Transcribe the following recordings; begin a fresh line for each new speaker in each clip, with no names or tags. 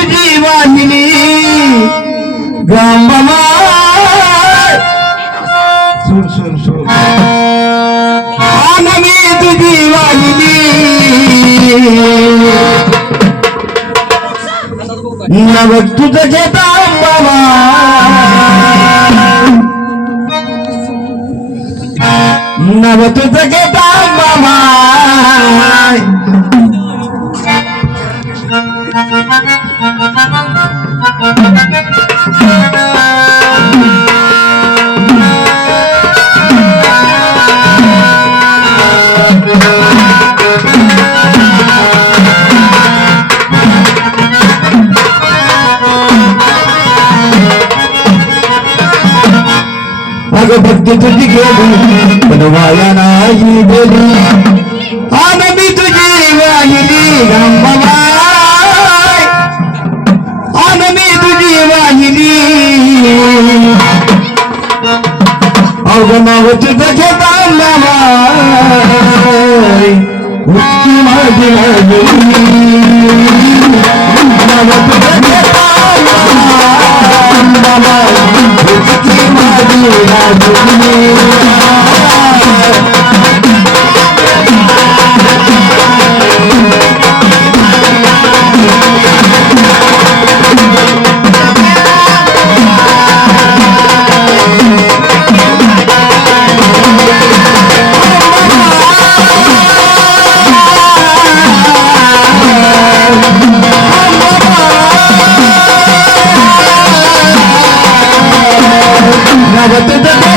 మృతి జీవాన్ని గంబమా
చూడు చూడు చూడు.
ఆనమేదు జీవాన్ని నవద్దుత జతాంబమా నవతుత भक्ती तुझी गेली पण वाया नाही गेली आन तुझी वाहिली गंबाबाई যেটি দেখে তার Bhagavad Gita.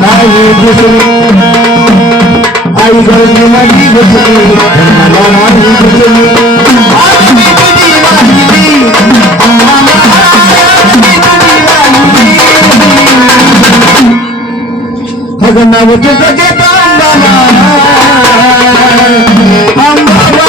नाही दिसली आई गरली माझी बसली तर मला नाही दिसली ভগনাব তুকে পাম্বাবা পাম্বাবা